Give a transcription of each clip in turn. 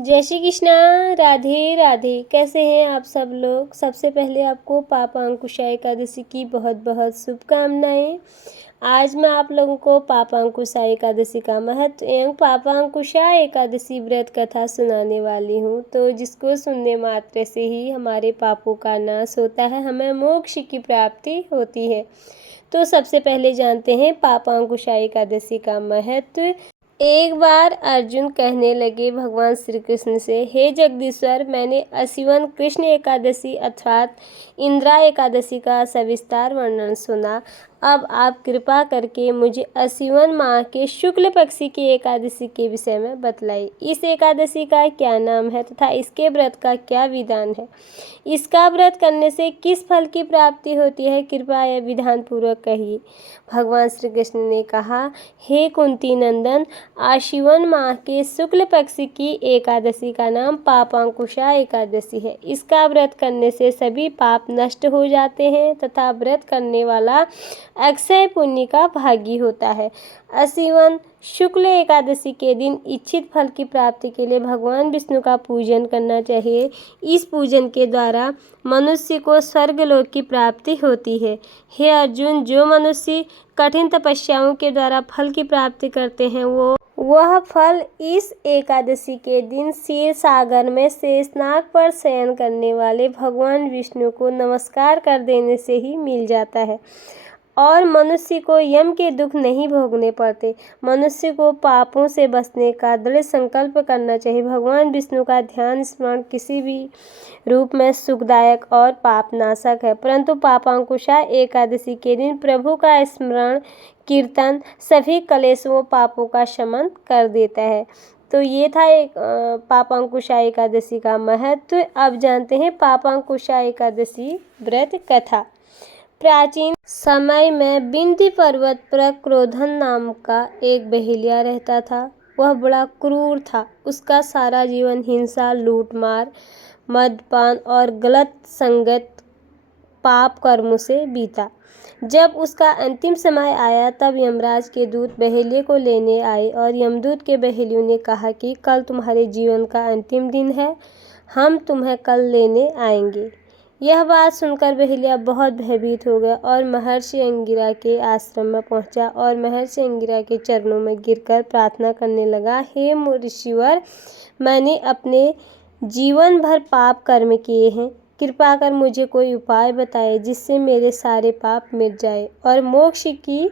जय श्री कृष्णा। राधे राधे। कैसे हैं आप सब लोग। सबसे पहले आपको पापा अंकुशा एकादशी की बहुत बहुत शुभकामनाएं। आज मैं आप लोगों को पापा अंकुशा एकादशी का महत्व एवं पापा अंकुशा एकादशी व्रत कथा सुनाने वाली हूँ। तो जिसको सुनने मात्र से ही हमारे पापों का नाश होता है, हमें मोक्ष की प्राप्ति होती है। तो सबसे पहले जानते हैं पापा अंकुशा एकादशी का महत्व। एक बार अर्जुन कहने लगे भगवान श्री कृष्ण से, हे जगदीश्वर, मैंने असिवन कृष्ण एकादशी अर्थात इंदिरा एकादशी का सविस्तार वर्णन सुना। अब आप कृपा करके मुझे असिवन माह के शुक्ल पक्षी की एकादशी के विषय में बतलाइए। इस एकादशी का क्या नाम है तथा इसके व्रत का क्या विधान है। इसका व्रत करने से किस फल की प्राप्ति होती है, कृपया यह विधान पूर्वक कहिए। भगवान श्री कृष्ण ने कहा, हे कुंती नंदन, आश्विन माह के शुक्ल पक्ष की एकादशी का नाम पापांकुशा एकादशी है। इसका व्रत करने से सभी पाप नष्ट हो जाते हैं तथा व्रत करने वाला अक्षय पुण्य का भागी होता है। आश्विन शुक्ल एकादशी के दिन इच्छित फल की प्राप्ति के लिए भगवान विष्णु का पूजन करना चाहिए। इस पूजन के द्वारा मनुष्य को स्वर्गलोक की प्राप्ति होती है। हे अर्जुन, जो मनुष्य कठिन तपस्याओं के द्वारा फल की प्राप्ति करते हैं वह फल इस एकादशी के दिन क्षीर सागर में शेषनाग पर शयन करने वाले भगवान विष्णु को नमस्कार कर देने से ही मिल जाता है और मनुष्य को यम के दुख नहीं भोगने पड़ते। मनुष्य को पापों से बचने का दृढ़ संकल्प करना चाहिए। भगवान विष्णु का ध्यान स्मरण किसी भी रूप में सुखदायक और पापनाशक है, परंतु पापांकुशा एकादशी के दिन प्रभु का स्मरण कीर्तन सभी कलेशों पापों का शमन कर देता है। तो ये था एक पापांकुशा एकादशी का महत्व। अब जानते हैं पापांकुशा एकादशी व्रत कथा। प्राचीन समय में विंध्य पर्वत पर क्रोधन नाम का एक बहेलिया रहता था। वह बड़ा क्रूर था। उसका सारा जीवन हिंसा, लूटमार, मद्यपान और गलत संगत पाप कर्मों से बीता। जब उसका अंतिम समय आया तब यमराज के दूत बहेलिये को लेने आए और यमदूत के बहेलियों ने कहा कि कल तुम्हारे जीवन का अंतिम दिन है, हम तुम्हें कल लेने आएंगे। यह बात सुनकर बहेलिया बहुत भयभीत हो गया और महर्षि अंगिरा के आश्रम में पहुंचा और महर्षि अंगिरा के चरणों में गिरकर प्रार्थना करने लगा, हे ऋषिवर, मैंने अपने जीवन भर पाप कर्म किए हैं। कृपा कर मुझे कोई उपाय बताए जिससे मेरे सारे पाप मिट जाए और मोक्ष की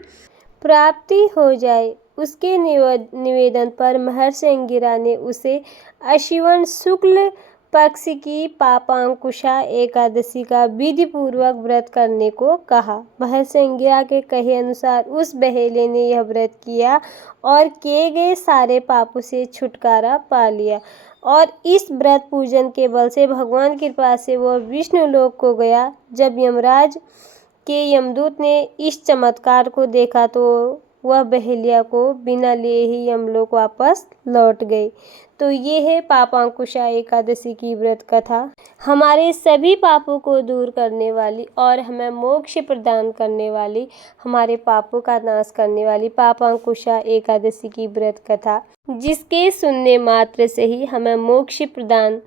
प्राप्ति हो जाए। उसके निवेदन पर महर्षि अंगिरा ने उसे आश्विन शुक्ल पक्ष की पापांकुशा एकादशी का विधि पूर्वक व्रत करने को कहा। महर्षि अंगिरा के कहे अनुसार उस बहेलिये ने यह व्रत किया और किए गए सारे पापों से छुटकारा पा लिया और इस व्रत पूजन के बल से भगवान की कृपा से वह विष्णु लोक को गया। जब यमराज के यमदूत ने इस चमत्कार को देखा तो वह बहेलिया को बिना लिए ही यमलोक वापस लौट गई। तो ये है पापांकुशा एकादशी की व्रत कथा। हमारे सभी पापों को दूर करने वाली और हमें मोक्ष प्रदान करने वाली, हमारे पापों का नाश करने वाली पापांकुशा एकादशी की व्रत कथा, जिसके सुनने मात्र से ही हमें मोक्ष प्रदान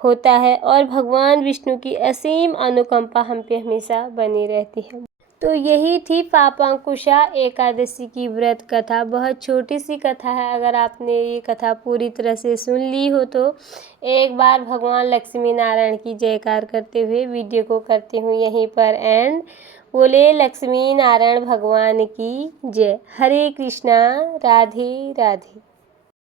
होता है और भगवान विष्णु की असीम अनुकंपा हम पे हमेशा बनी रहती है। तो यही थी पापांकुशा एकादशी की व्रत कथा। बहुत छोटी सी कथा है। अगर आपने ये कथा पूरी तरह से सुन ली हो तो एक बार भगवान लक्ष्मी नारायण की जयकार करते हुए वीडियो को करती हूँ यहीं पर एंड। बोले लक्ष्मी नारायण भगवान की जय। हरे कृष्णा। राधे राधे।